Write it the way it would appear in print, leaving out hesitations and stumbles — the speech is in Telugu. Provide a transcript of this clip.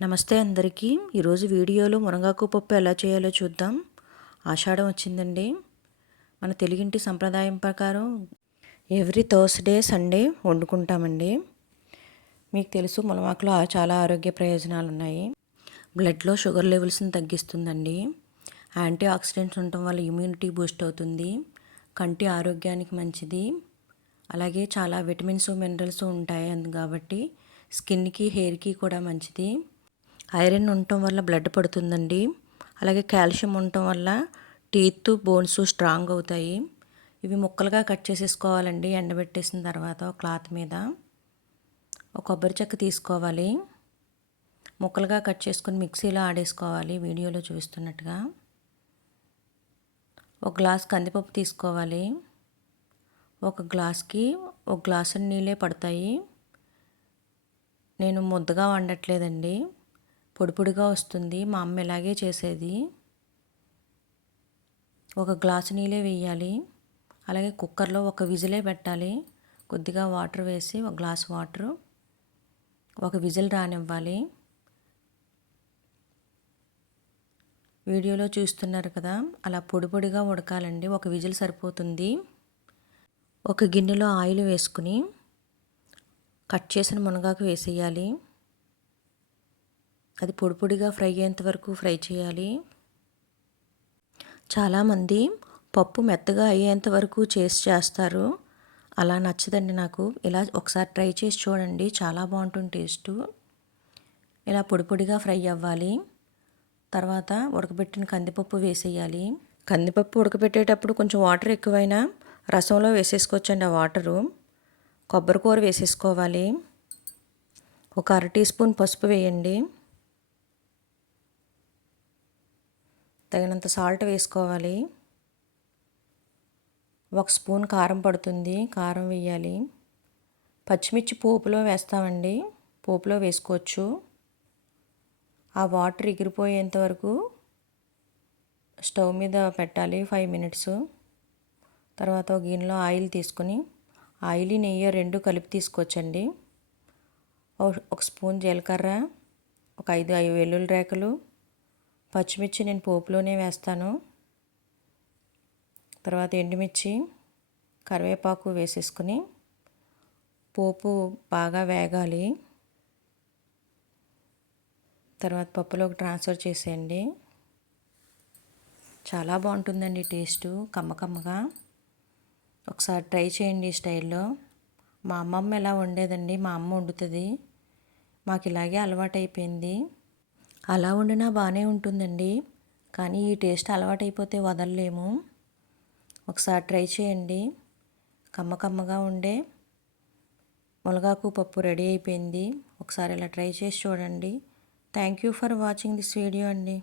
నమస్తే అందరికీ. ఈరోజు వీడియోలో మునగాకు పప్పు ఎలా చేయాలో చూద్దాం. ఆషాఢం వచ్చిందండి. మన తెలుగింటి సంప్రదాయం ప్రకారం ఎవ్రీ థర్స్డే సండే వండుకుంటామండి. మీకు తెలుసు మునగాకులో చాలా ఆరోగ్య ప్రయోజనాలు ఉన్నాయి. బ్లడ్లో షుగర్ లెవెల్స్ని తగ్గిస్తుందండి. యాంటీ ఆక్సిడెంట్స్ ఉండటం వల్ల ఇమ్యూనిటీ బూస్ట్ అవుతుంది. కంటి ఆరోగ్యానికి మంచిది. అలాగే చాలా విటమిన్స్ మినరల్స్ ఉంటాయి కాబట్టి స్కిన్కి హెయిర్కి కూడా మంచిది. ఐరన్ ఉండటం వల్ల బ్లడ్ పడుతుందండి. అలాగే కాల్షియం ఉండటం వల్ల టీత్ బోన్స్ స్ట్రాంగ్ అవుతాయి. ఇవి ముక్కలుగా కట్ చేసేసుకోవాలండి. ఎండబెట్టేసిన తర్వాత ఒక క్లాత్ మీద ఒక కొబ్బరి చెక్క తీసుకోవాలి. ముక్కలుగా కట్ చేసుకొని మిక్సీలో ఆడేసుకోవాలి వీడియోలో చూస్తున్నట్టుగా. ఒక గ్లాస్ కందిపప్పు తీసుకోవాలి. ఒక గ్లాస్కి ఒక గ్లాసు నీళ్ళే పడతాయి. నేను ముద్దగా వండట్లేదండి, పొడి పొడిగా వస్తుంది. మా అమ్మ ఇలాగే చేసేది. ఒక గ్లాసు నీళ్ళే వేయాలి. అలాగే కుక్కర్లో ఒక విజిలే పెట్టాలి. కొద్దిగా వాటర్ వేసి ఒక గ్లాసు వాటర్ ఒక విజిల్ రానివ్వాలి. వీడియోలో చూస్తున్నారు కదా, అలా పొడి పొడిగా ఉడకాలండి. ఒక విజిల్ సరిపోతుంది. ఒక గిన్నెలో ఆయిల్ వేసుకుని కట్ చేసిన మునగాకు వేసేయాలి. అది పొడి పొడిగా ఫ్రై అయ్యేంత వరకు ఫ్రై చేయాలి. చాలామంది పప్పు మెత్తగా అయ్యేంత వరకు చేస్తారు. అలా నచ్చదండి నాకు. ఇలా ఒకసారి ట్రై చేసి చూడండి, చాలా బాగుంటుంది టేస్టు. ఇలా పొడి పొడిగా ఫ్రై అవ్వాలి. తర్వాత ఉడకబెట్టిన కందిపప్పు వేసేయాలి. కందిపప్పు ఉడకబెట్టేటప్పుడు కొంచెం వాటర్ ఎక్కువైనా రసంలో వేసేసుకోవచ్చండి. ఆ వాటరు కొబ్బరి కూర వేసేసుకోవాలి. ఒక 1/2 టీ స్పూన్ పసుపు వేయండి. తగినంత సాల్ట్ వేసుకోవాలి. 1 స్పూన్ కారం పడుతుంది, కారం వేయాలి. పచ్చిమిర్చి పోపులో వేస్తామండి, పోపులో వేసుకోవచ్చు. ఆ వాటర్ ఎగిరిపోయేంత వరకు స్టవ్ మీద పెట్టాలి 5 మినిట్స్. తర్వాత ఒక గిన్నెలో ఆయిల్ తీసుకొని, ఆయిల్ నెయ్యి 2 కలిపి తీసుకోవచ్చండి. 1 స్పూన్ జీలకర్ర, ఒక 5 వెల్లుల్లి రేఖలు, పచ్చిమిర్చి నేను పోపులోనే వేస్తాను. తర్వాత ఎండుమిర్చి, కరివేపాకు వేసేసుకుని పోపు బాగా వేగాలి. తర్వాత పప్పులోకి ట్రాన్స్ఫర్ చేసేయండి. చాలా బాగుంటుందండి టేస్టు, కమ్మకమ్మగా. ఒకసారి ట్రై చేయండి ఈ స్టైల్లో. మా అమ్మమ్మ ఎలా వండేదండి, మా అమ్మ వండుతుంది. మాకు ఇలాగే అలవాటైపోయింది. అలా వండినా బాగానే ఉంటుందండి, కానీ ఈ టేస్ట్ అలవాటైపోతే వదలలేము. ఒకసారి ట్రై చేయండి. కమ్మకమ్మగా ఉండే మునగాకు పప్పు రెడీ అయిపోయింది. ఒకసారి ఇలా ట్రై చేసి చూడండి. Thank you for watching this video అండి.